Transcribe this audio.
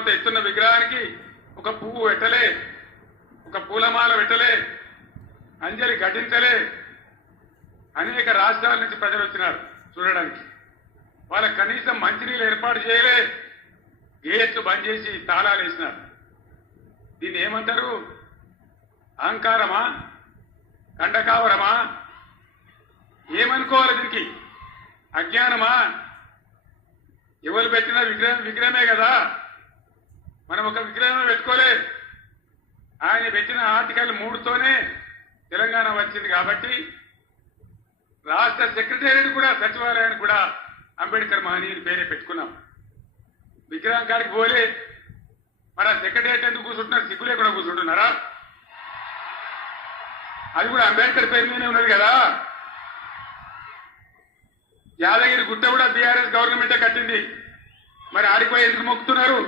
అంత ఎత్తున్న విగ్రహానికి ఒక పువ్వు పెట్టలే, ఒక పూలమాల పెట్టలే, అంజలి ఘటించలే. అనేక రాష్ట్రాల నుంచి ప్రజలు వచ్చినారు చూడడానికి. వాళ్ళకి కనీసం మంచినీళ్ళు ఏర్పాటు చేయలే, గేట్లు బంద్ చేసి తాళాలు వేసినారు. దీన్ని ఏమంటారు? అహంకారమా? కండకావరమా? ఏమనుకోవాలి దీనికి? అజ్ఞానమా? ఎవరు పెట్టిన విగ్రహమే కదా, మనం ఒక విగ్రహం పెట్టుకోలే. ఆయన పెట్టిన ఆర్టికల్ 3తోనే తెలంగాణ వచ్చింది కాబట్టి రాష్ట్ర సెక్రటేరియట్ కూడా, సచివాలయాన్ని కూడా అంబేద్కర్ మహనీయుని పేరే పెట్టుకున్నాం. విగ్రహం కాడికి పోలే. మరి ఆ సెక్రటేరియట్ ఎందుకు కూర్చుంటున్నారు? సిగ్గు లేకుండా కూర్చుంటున్నారా? అది కూడా అంబేద్కర్ పేరు మీదనే ఉన్నది కదా. యాదగిరి గుట్ట కూడా బీఆర్ఎస్ గవర్నమెంటే కట్టింది. మరి ఆడిపోయి ఎందుకు మొక్కుతున్నారు?